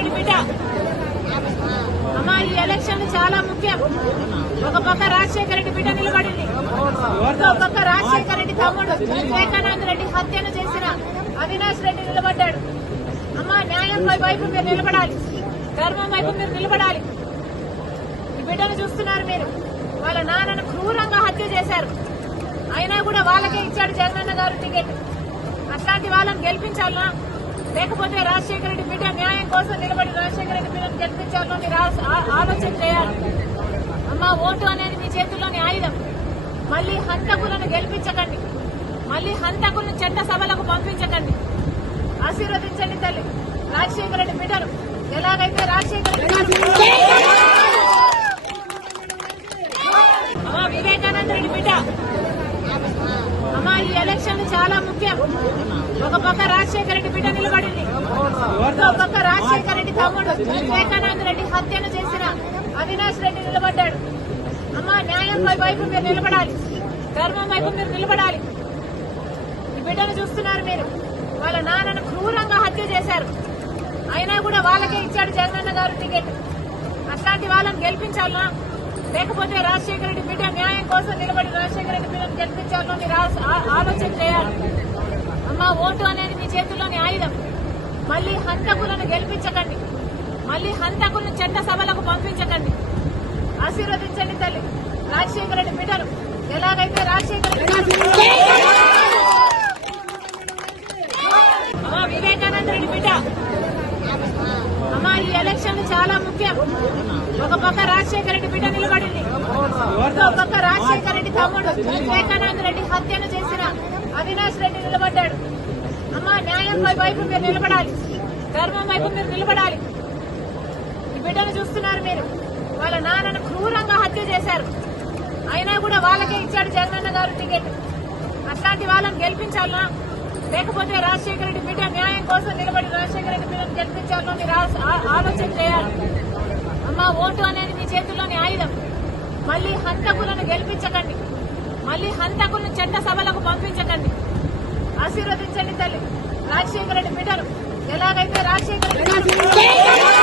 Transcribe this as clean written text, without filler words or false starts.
రెడ్డి బిడ్డ అమ్మా ఈ ఎలక్షన్ చాలా ముఖ్యం. ఒక పక్క రాజశేఖర రెడ్డి బిడ్డ నిలబడింది, ఇంకో పక్క రాజశేఖర రెడ్డి తమ్ముడు వివేకానంద రెడ్డి హత్యను చేసిన అవినాష్ రెడ్డి నిలబడ్డాడు. అమ్మా న్యాయం వైపు మీరు నిలబడాలి, ధర్మం వైపు మీరు నిలబడాలి. ఈ బిడ్డను చూస్తున్నారు మీరు. వాళ్ళ నాన్నను క్రూరంగా హత్య చేశారు, అయినా కూడా వాళ్ళకే ఇచ్చాడు జగనన్న గారు టికెట్. అట్లాంటి వాళ్ళని గెలిపించాలనా, లేకపోతే రాజశేఖర రెడ్డి బిడ్డ న్యాయం కోసం నిలబడి రాజశేఖర రెడ్డి బిడ్డను గెలిపించాలనో మీరు ఆలోచన చేయాలి. అమ్మ ఓటు అనేది మీ చేతుల్లోని ఆయుధం. మళ్లీ హంతకులను గెలిపించకండి, మళ్లీ హంతకులను చట్ట సభలకు పంపించకండి. ఆశీర్వదించండి తల్లి రాజశేఖర రెడ్డి బిడ్డను. ఎలాగైతే రాజశేఖర రెడ్డి వివేకానంద రెడ్డి బిడ్డ అమ్మా ఈ ఎలక్షన్ చాలా ముఖ్యం. ఒక పక్క రాజశేఖర రెడ్డి బిడ్డ నిలబడింది, ఇంకో పక్క రాజశేఖర రెడ్డి తమ్ముడు వివేకానంద రెడ్డి హత్యను చేసిన అవినాష్ రెడ్డి నిలబడ్డాడు. అమ్మా న్యాయం వైపు మీరు నిలబడాలి, ధర్మం వైపు మీరు నిలబడాలి. ఈ బిడ్డను చూస్తున్నారు మీరు. వాళ్ళ నాన్నను క్రూరంగా హత్య చేశారు, అయినా కూడా వాళ్ళకే ఇచ్చాడు జగనన్న గారు టికెట్. అట్లాంటి వాళ్ళని గెలిపించాలనా, లేకపోతే రాజశేఖర రెడ్డి బిడ్డ న్యాయం కోసం నిలబడి రాజశేఖర రెడ్డి బిడ్డను గెలిపించాలనో మీరు ఆలోచన చేయాలి. అమ్మ ఓటు అనేది మీ చేతుల్లోని ఆయుధం. మళ్లీ హంతకులను గెలిపించకండి, మళ్లీ హంతకులను చట్ట సభలకు పంపించకండి. ఆశీర్వదించండి తల్లి రాజశేఖర రెడ్డి బిడ్డను. ఎలాగైతే రాజశేఖర రెడ్డి వివేకానంద రెడ్డి బిడ్డ అమ్మా ఈ ఎలక్షన్ చాలా ముఖ్యం. ఒక పక్క రాజశేఖర రెడ్డి బిడ్డ నిలబడింది, ఇంకో పక్క రాజశేఖర రెడ్డి తమ్ముడు వివేకానంద రెడ్డి హత్యను చేసిన అవినాష్ రెడ్డి నిలబడ్డాడు. అమ్మా న్యాయం వైపు మీరు నిలబడాలి, ధర్మం వైపు మీరు నిలబడాలి. ఈ బిడ్డను చూస్తున్నారు మీరు. వాళ్ళ నాన్నను క్రూరంగా హత్య చేశారు, అయినా కూడా వాళ్ళకే ఇచ్చాడు జగనన్న గారు టికెట్. అట్లాంటి వాళ్ళని గెలిపించాలనా, లేకపోతే రాజశేఖర రెడ్డి బిడ్డ న్యాయం కోసం నిలబడి రాజశేఖర రెడ్డి బిడ్డను గెలిపించాలనో మీరు ఆలోచన చేయాలి. అమ్మ ఓటు అనేది మీ చేతుల్లోని ఆయుధం. మళ్లీ హంతకులను గెలిపించకండి, మళ్లీ హంతకులను చట్ట సభలకు పంపించకండి. ఆశీర్వదించండి తల్లి రాజశేఖర రెడ్డి బిడ్డను. ఎలాగైతే రాజశేఖర రెడ్డి